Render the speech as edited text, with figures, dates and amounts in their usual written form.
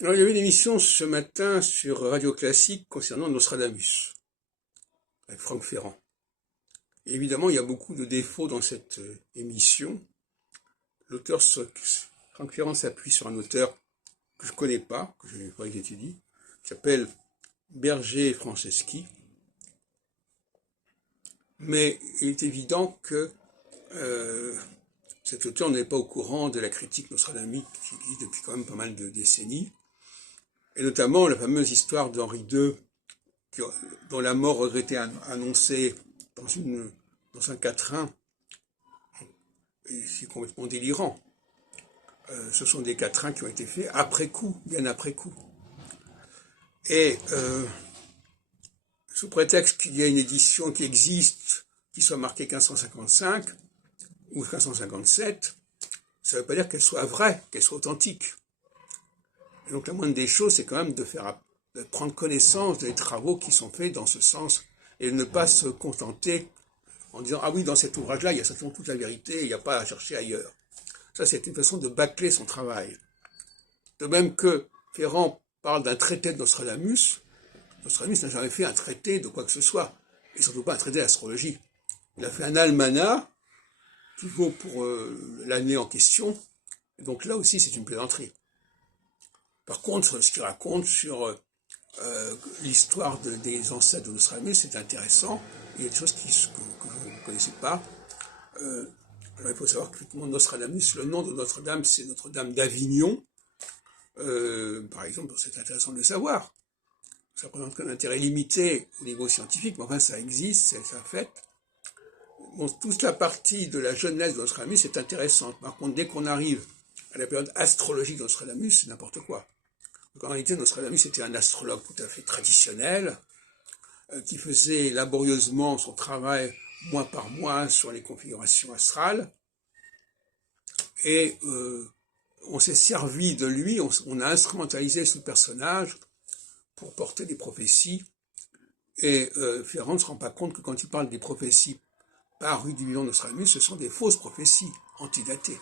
Alors, il y avait une émission ce matin sur Radio Classique concernant Nostradamus, avec Franck Ferrand. Et évidemment, il y a beaucoup de défauts dans cette émission. L'auteur, Franck Ferrand s'appuie sur un auteur que je ne connais pas, que je n'ai pas étudié, qui s'appelle Berger Franceschi. Mais il est évident que cet auteur n'est pas au courant de la critique nostradamus qui existe depuis quand même pas mal de décennies, et notamment la fameuse histoire d'Henri II, dont la mort aurait été annoncée dans un quatrain. C'est complètement délirant. Ce sont des quatrains qui ont été faits après coup, bien après coup. Et sous prétexte qu'il y a une édition qui existe, qui soit marquée 1555 ou 1557, ça ne veut pas dire qu'elle soit vraie, qu'elle soit authentique. Et donc la moindre des choses, c'est quand même de prendre connaissance des travaux qui sont faits dans ce sens et de ne pas se contenter en disant « Ah oui, dans cet ouvrage-là, il y a certainement toute la vérité, il n'y a pas à chercher ailleurs ». Ça, c'est une façon de bâcler son travail. De même que Ferrand parle d'un traité de Nostradamus, Nostradamus n'a jamais fait un traité de quoi que ce soit, et surtout pas un traité d'astrologie. Il a fait un almanach qui vaut pour l'année en question, et donc là aussi c'est une plaisanterie. Par contre, ce qu'il raconte sur l'histoire des ancêtres de Nostradamus, c'est intéressant, il y a des choses que je ne connaissais pas. Alors il faut savoir que Nostradamus, le nom de Notre-Dame, c'est Notre-Dame d'Avignon. Par exemple, c'est intéressant de le savoir. Ça présente un intérêt limité au niveau scientifique, mais enfin ça existe, c'est un fait. Bon, toute la partie de la jeunesse de Nostradamus est intéressante. Par contre, dès qu'on arrive à la période astrologique de Nostradamus, c'est n'importe quoi. Donc, en réalité, Nostradamus était un astrologue tout à fait traditionnel, qui faisait laborieusement son travail mois par mois sur les configurations astrales. Et on s'est servi de lui, on a instrumentalisé ce personnage pour porter des prophéties. Et Ferrand ne se rend pas compte que quand il parle des prophéties parues du vivant de Nostradamus, ce sont des fausses prophéties antidatées.